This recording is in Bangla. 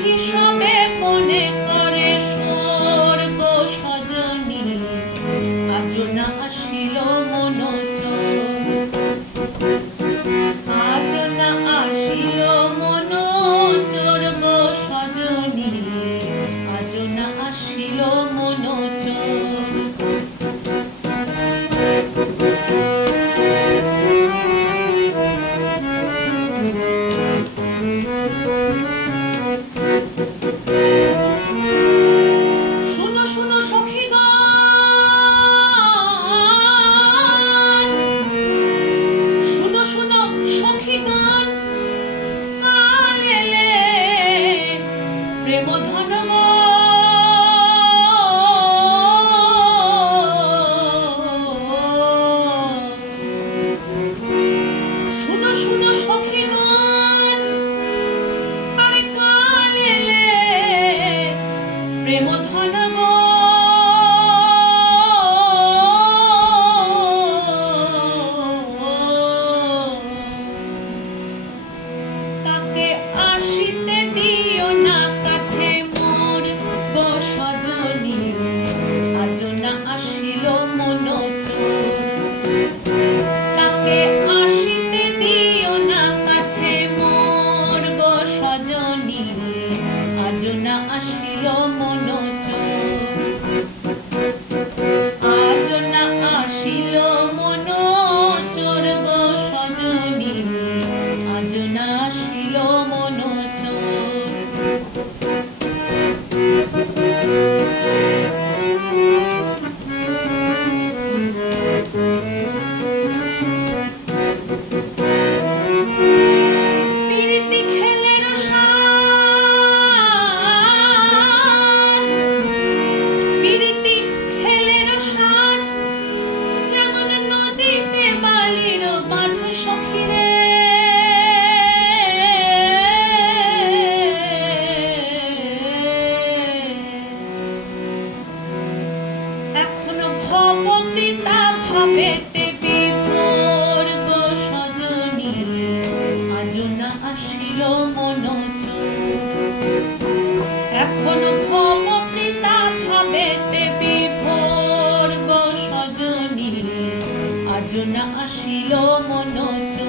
পাখি সবে মনে করে স্বর্গ সজনী, আজ না আসিল মনোচর, আজ না আসিল মনোচর গো সজনী, আজ না আসিল মনোচর। শুনো শুনো সখীগণ, শুনো শুনো সখীগণ, কাল এলে প্রেম ধন গো, শুনো শুনো সখীগণ, আরে কাল এলে প্রেম ধন গো, তাকে আসিতে দিও না কাছে মোর গো সজনী, আজ না আসিল মনোচর, তাকে আসিতে দিও না কাছে মোর গো সজনী, আজ না আসিল মনোচর, আজ না আসিল মনোচর গো সজনী, আজ না আসিল মনোচর। পিরিতি খেলের স্বাদ, পিরিতি খেলের স্বাদ, যেমন নদীতে বালির বাঁধ সখিরে, এখনো ভবপিতা ভাবেতে বিভোর গো সজনী, আজ না আসিল মনোচর, এখনো ভবপিতা ভাবেতে বিভোর গো সজনী, আজ না আসিল মনোচর।